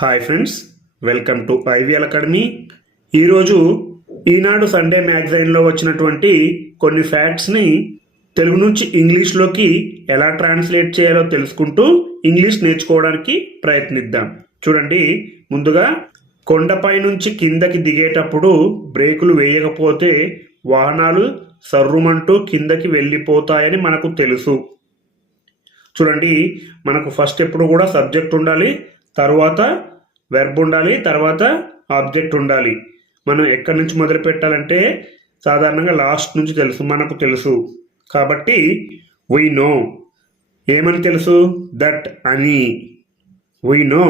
Hi friends, welcome to IVL academy. ఈరోజు ఈనాడు Sunday మ్యాగజైన్లో వచ్చినటువంటి కొన్ని ఫ్యాక్ట్స్ని తెలుగు నుంచి ఇంగ్లీష్లోకి ఎలా ట్రాన్స్లేట్ చేయాలో తెలుసుకుంటూ ఇంగ్లీష్ నేర్చుకోవడానికి ప్రయత్నిద్దాం. చూడండి, ముందుగా కొండపై నుంచి కిందకి దిగేటప్పుడు బ్రేకులు వేయకపోతే వాహనాలు సర్రుమంటూ కిందకి వెళ్ళిపోతాయని మనకు తెలుసు. చూడండి, మనకు ఫస్ట్ ఎప్పుడు కూడా సబ్జెక్ట్ ఉండాలి, తర్వాత వెర్బ్ ఉండాలి, తర్వాత ఆబ్జెక్ట్ ఉండాలి. మనం ఎక్కడి నుంచి మొదలు పెట్టాలంటే సాధారణంగా లాస్ట్ నుంచి మనకు తెలుసు. కాబట్టి వీ నో, ఏమని తెలుసు? దట్ అని. వీ నో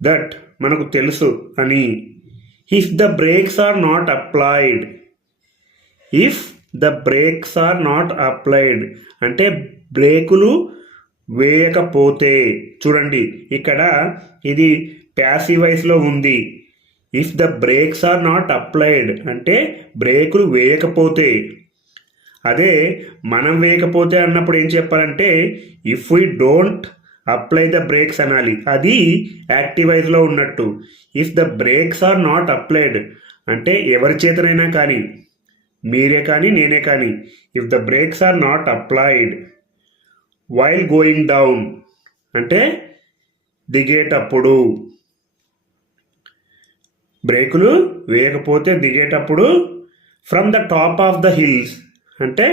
దట్, మనకు తెలుసు అని. If the brakes are not applied. If the brakes are not applied అంటే బ్రేకులు వేయకపోతే. చూడండి, ఇక్కడ ఇది ప్యాసివ్ వాయిస్లో ఉంది. If the brakes are not applied అంటే బ్రేకులు వేయకపోతే. అదే మనం వేయకపోతే అన్నప్పుడు ఏం చెప్పాలంటే if we don't apply the brakes అనాలి. అది యాక్టివ్ వాయిస్లో ఉన్నట్టు. If the brakes are not applied అంటే ఎవరి చేతనైనా కానీ, మీరే కానీ నేనే కానీ, if the brakes are not applied while going down అంటే దిగేటప్పుడు. బ్రేకులు వేయకపోతే దిగేటప్పుడు. From the top of the hills అంటే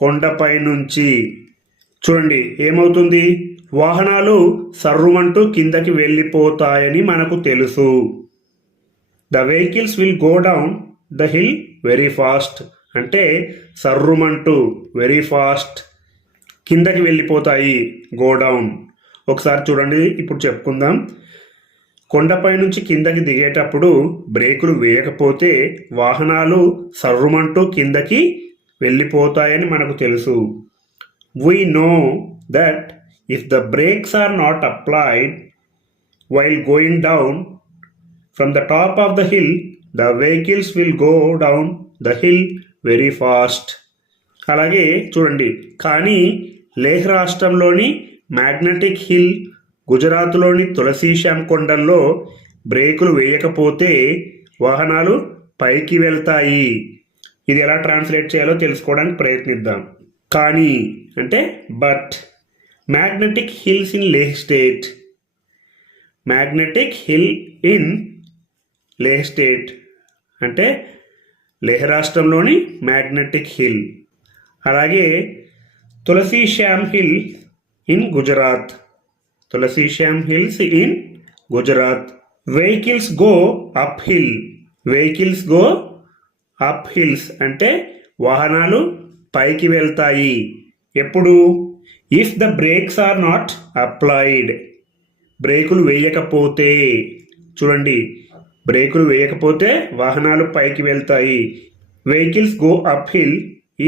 కొండపై నుంచి. చూడండి, ఏమవుతుంది? వాహనాలు సర్రుమంటూ కిందకి వెళ్ళిపోతాయని మనకు తెలుసు. The vehicles will go down the hill very fast అంటే సర్రుమంటూ వెరీ ఫాస్ట్ కిందకి వెళ్ళిపోతాయి. Go down. ఒకసారి చూడండి, ఇప్పుడు చెప్పుకుందాం. కొండపై నుంచి కిందకి దిగేటప్పుడు బ్రేకులు వేయకపోతే వాహనాలు సర్రుమంటూ కిందకి వెళ్ళిపోతాయని మనకు తెలుసు. We know that if the brakes are not applied while going down from the top of the hill the vehicles will go down the hill very fast. అలాగే చూడండి, కానీ లేహ్ రాష్ట్రంలోని మ్యాగ్నెటిక్ హిల్, గుజరాత్లోని తులసీశ్యామ్ కొండల్లో బ్రేకులు వేయకపోతే వాహనాలు పైకి వెళ్తాయి. ఇది ఎలా ట్రాన్స్లేట్ చేయాలో తెలుసుకోవడానికి ప్రయత్నిద్దాం. కానీ అంటే but. Magnetic hills in Leh state. Magnetic hill in Leh state అంటే లేహ్ రాష్ట్రంలోని మ్యాగ్నెటిక్ హిల్. అలాగే Tulsishyam hill in Gujarat. Tulsishyam hills in Gujarat. Vehicles go up hill. Vehicles go up hills అంటే వాహనాలు పైకి వెళ్తాయి. ఎప్పుడు? If the brakes are not applied. బ్రేకులు వేయకపోతే. చూడండి, బ్రేకులు వేయకపోతే వాహనాలు పైకి వెళ్తాయి. Vehicles go up hill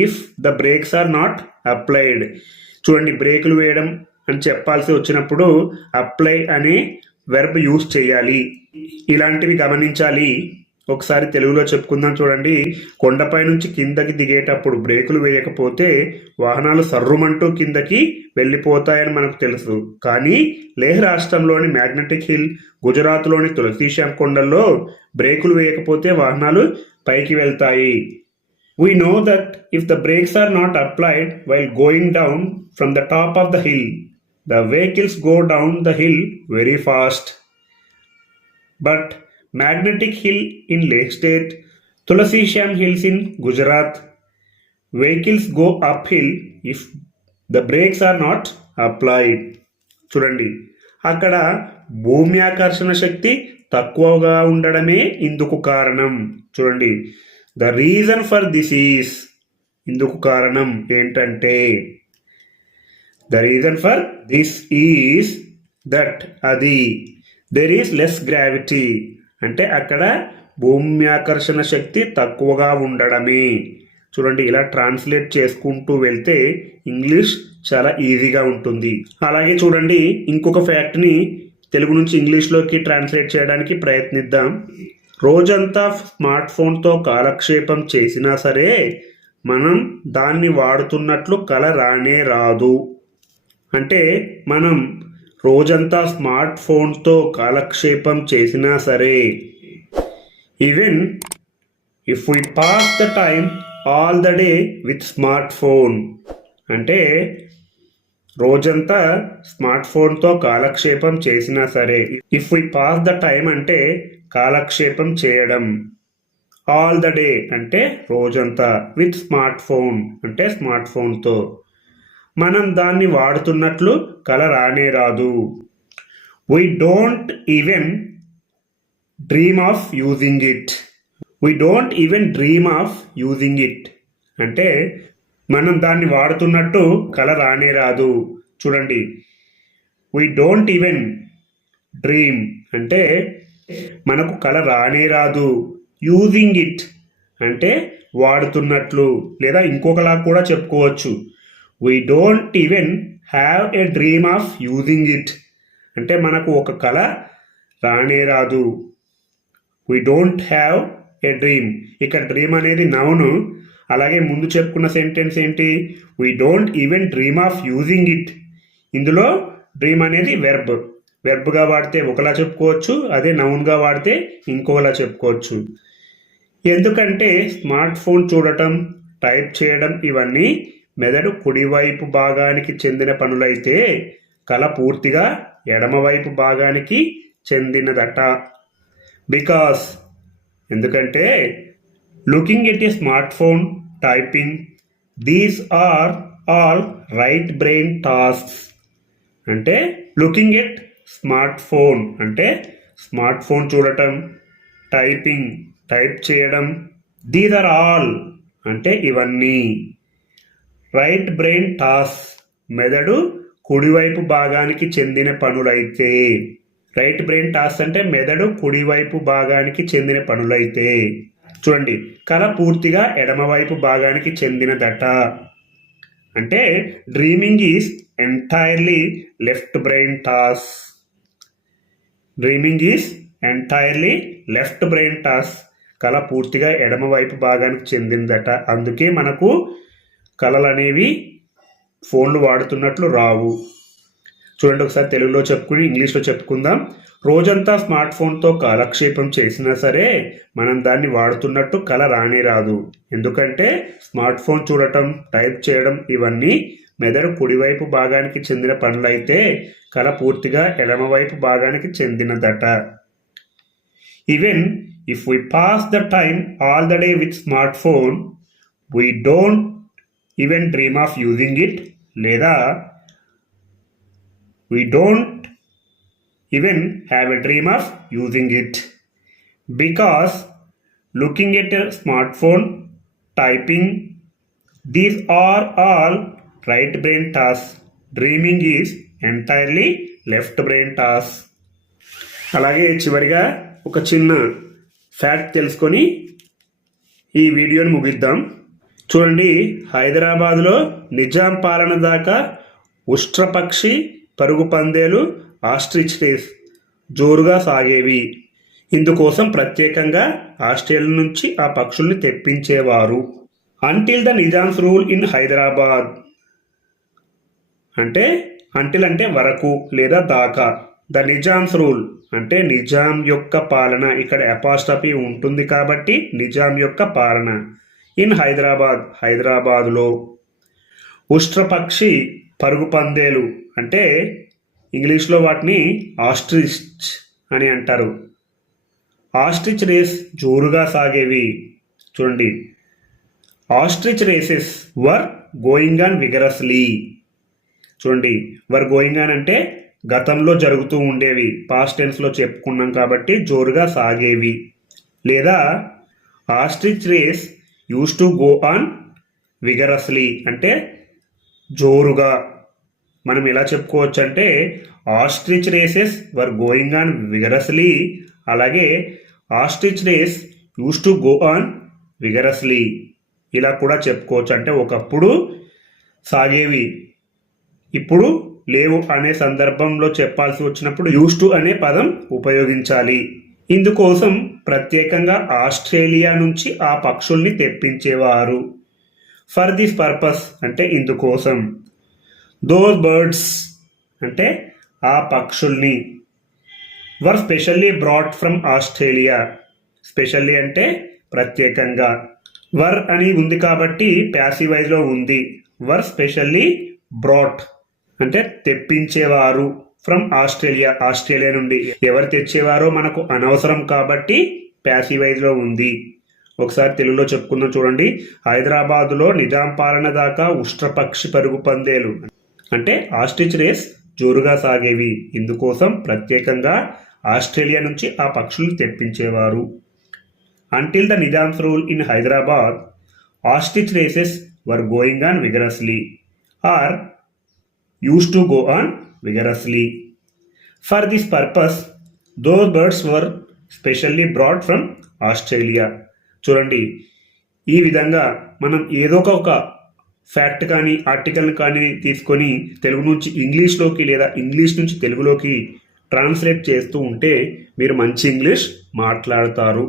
if the brakes are not applied. చూడండి, బ్రేకులు వేయడం అని చెప్పాల్సి వచ్చినప్పుడు అప్లై అనే వెర్బ్ యూజ్ చేయాలి. ఇలాంటివి గమనించాలి. ఒకసారి తెలుగులో చెప్పుకుందాం. చూడండి, కొండపై నుంచి కిందకి దిగేటప్పుడు బ్రేకులు వేయకపోతే వాహనాలు సర్రుమంటూ కిందకి వెళ్ళిపోతాయని మనకు తెలుసు. కానీ లేహ్ రాష్ట్రంలోని మ్యాగ్నెటిక్ హిల్, గుజరాత్లోని తులసీశ్యామ్ కొండల్లో బ్రేకులు వేయకపోతే వాహనాలు పైకి వెళ్తాయి. We know that if the brakes are not applied while going down from the top of the hill, the vehicles go down the hill very fast. But Magnetic Hill in Leh State, Tulasishyam Hills in Gujarat, vehicles go uphill if the brakes are not applied. చూడండి, అక్కడ భూమి ఆకర్షణ శక్తి తక్కువగా ఉండడమే ఇందుకు కారణం. చూడండి, the reason for this is, ఇందుకు కారణం ఏంటంటే, the reason for this is that, అది. దెర్ ఈస్ లెస్ గ్రావిటీ అంటే అక్కడ భూమి ఆకర్షణ శక్తి తక్కువగా ఉండడమే. చూడండి, ఇలా ట్రాన్స్లేట్ చేసుకుంటూ వెళ్తే ఇంగ్లీష్ చాలా ఈజీగా ఉంటుంది. అలాగే చూడండి, ఇంకొక ఫ్యాక్ట్ని తెలుగు నుంచి ఇంగ్లీష్లోకి ట్రాన్స్లేట్ చేయడానికి ప్రయత్నిద్దాం. రోజంతా స్మార్ట్ ఫోన్తో కాలక్షేపం చేసినా సరే మనం దాన్ని వాడుతున్నట్లు కల రానే రాదు. అంటే మనం రోజంతా స్మార్ట్ ఫోన్తో కాలక్షేపం చేసినా సరే, even if we pass the time all the day with smart phone అంటే రోజంతా స్మార్ట్ ఫోన్తో కాలక్షేపం చేసినా సరే. If we pass the time అంటే కాలక్షేపం చేయడం, ఆల్ ద డే అంటే రోజంతా, విత్ స్మార్ట్ ఫోన్ అంటే స్మార్ట్ ఫోన్తో మనం దాన్ని వాడుతున్నట్లు కల రానే రాదు. We don't even dream of using it. We don't even dream of using it అంటే మనం దాన్ని వాడుతున్నట్టు కల రానే రాదు. చూడండి, వీ డోంట్ ఈవెన్ డ్రీమ్ అంటే మనకు కల రానే రాదు. యూజింగ్ ఇట్ అంటే వాడుతున్నట్లు, లేదా ఇంకొకలా కూడా చెప్పుకోవచ్చు. We don't even have a dream of using it అంటే మనకు ఒక కల రానే రాదు. We don't have a dream. ఇక్కడ డ్రీమ్ అనేది నౌను. అలాగే ముందు చెప్పుకున్న సెంటెన్స్ ఏంటి? We don't even dream of using it. ఇందులో డ్రీమ్ అనేది వెర్బ్. వెర్బ్గా వాడితే ఒకలా చెప్పుకోవచ్చు, అదే నౌన్గా వాడితే ఇంకోలా చెప్పుకోవచ్చు. ఎందుకంటే స్మార్ట్ ఫోన్ చూడటం, టైప్ చేయడం ఇవన్నీ మెదడు కుడివైపు భాగానికి చెందిన పనులైతే కళ పూర్తిగా ఎడమవైపు భాగానికి చెందినదట. బికాస్ ఎందుకంటే looking at a smart phone, typing, these are all right brain tasks. అంటే లుకింగ్ ఎట్ స్మార్ట్ ఫోన్ అంటే స్మార్ట్ ఫోన్ చూడటం, టైపింగ్ టైప్ చేయడం, దీస్ ఆర్ ఆల్ అంటే ఇవన్నీ రైట్ బ్రెయిన్ టాస్క్ మెదడు కుడివైపు భాగానికి చెందిన పనులైతే. రైట్ బ్రెయిన్ టాస్క్ అంటే మెదడు కుడివైపు భాగానికి చెందిన పనులైతే. చూడండి, కళ పూర్తిగా ఎడమవైపు భాగానికి చెందినదట. అంటే dreaming is entirely left brain task. Dreaming is entirely left brain task. కళ పూర్తిగా ఎడమవైపు భాగానికి చెందిందట. అందుకే మనకు కళలు అనేవి ఫోన్లు వాడుతున్నట్లు రావు. చూడండి, ఒకసారి తెలుగులో చెప్పుకుని ఇంగ్లీష్లో చెప్పుకుందాం. రోజంతా స్మార్ట్ ఫోన్తో కాలక్షేపం చేసినా సరే మనం దాన్ని వాడుతున్నట్టు కల రానే రాదు. ఎందుకంటే స్మార్ట్ ఫోన్ చూడటం, టైప్ చేయడం ఇవన్నీ మెదడు కుడివైపు భాగానికి చెందిన పనులైతే కల పూర్తిగా ఎడమవైపు భాగానికి చెందినదట. Even if we pass the time all the day with smart phone, we don't even dream of using it. లేదా we don't even have a dream of using it. Because looking at a smartphone, typing, these are all right brain tasks. Dreaming is entirely left brain tasks. అలాగే చివరిగా ఒక చిన్న fact తెలుసుకొని ఈ వీడియోని ముగిద్దాం. చూడండి, హైదరాబాద్లో నిజాం పాలన దాకా ఉష్ట్రపక్షి, పరుగు పందేలు, ఆస్ట్రిచ్ రేస్ జోరుగా సాగేవి. ఇందుకోసం ప్రత్యేకంగా ఆస్ట్రేలియా నుంచి ఆ పక్షుల్ని తెప్పించేవారు. Until the Nizams rule in Hyderabad అంటే అంటిల్ అంటే వరకు లేదా దాకా. ద నిజామ్స్ రూల్ అంటే నిజాం యొక్క పాలన. ఇక్కడ అపాస్ట్రఫీ ఉంటుంది కాబట్టి నిజాం యొక్క పాలన. ఇన్ హైదరాబాద్ హైదరాబాదులో. ఉష్ట్రపక్షి, పరుగు పందేలు అంటే ఇంగ్లీష్లో వాటిని ఆస్ట్రిచ్ అని అంటారు. ఆస్ట్రిచ్ రేస్ జోరుగా సాగేవి. చూడండి, ostrich races were going on vigorously. చూడండి, వర్ గోయింగ్ ఆన్ అంటే గతంలో జరుగుతూ ఉండేవి, పాస్ట్ టెన్స్లో చెప్పుకున్నాం కాబట్టి జోరుగా సాగేవి. లేదా ostrich race used to go on vigorously అంటే జోరుగా. మనం ఎలా చెప్పుకోవచ్చు అంటే ostrich races were going on vigorously, అలాగే ostrich race used to go on vigorously ఇలా కూడా చెప్పుకోవచ్చు. అంటే ఒకప్పుడు సాగేవి, ఇప్పుడు లేవు అనే సందర్భంలో చెప్పాల్సి వచ్చినప్పుడు యూస్ టు అనే పదం ఉపయోగించాలి. ఇందుకోసం ప్రత్యేకంగా ఆస్ట్రేలియా నుంచి ఆ పక్షుల్ని తెప్పించేవారు. ఫర్ దిస్ పర్పస్ అంటే ఇందుకోసం. దోస్ బర్డ్స్ అంటే ఆ పక్షుల్ని were specially brought from Australia. Specially అంటే ప్రత్యేకంగా. వర్ అని ఉంది కాబట్టి ప్యాసివ్ వాయిస్లో ఉంది. వర్ స్పెషల్లీ బ్రాట్ అంటే తెప్పించేవారు ఫ్రమ్ ఆస్ట్రేలియా. ఆస్ట్రేలియా నుండి. ఎవరు తెచ్చేవారో మనకు అనవసరం కాబట్టి ప్యాసివ్ వాయిస్లో ఉంది. ఒకసారి తెలుగులో చెప్పుకుందాం చూడండి. హైదరాబాదులో నిజాం పాలన దాకా ఉష్ట్రపక్షి పరుగు పందేలు అంటే ఆస్ట్రిచ్ రేస్ జోరుగా సాగేవి. ఇందుకోసం ప్రత్యేకంగా ఆస్ట్రేలియా నుంచి ఆ పక్షులు తెప్పించేవారు. Until the Nizams rule in Hyderabad ostrich races were going on vigorously or used to go on vigorously. For this purpose, those birds were specially brought from Australia. చూడండి, ఈ విధంగా మనం ఏదో ఒక ఫ్యాక్ట్ కానీ ఆర్టికల్ కానీ తీసుకొని తెలుగు నుంచి ఇంగ్లీష్లోకి లేదా ఇంగ్లీష్ నుంచి తెలుగులోకి ట్రాన్స్లేట్ చేస్తూ ఉంటే మీరు మంచి ఇంగ్లీష్ మాట్లాడతారు.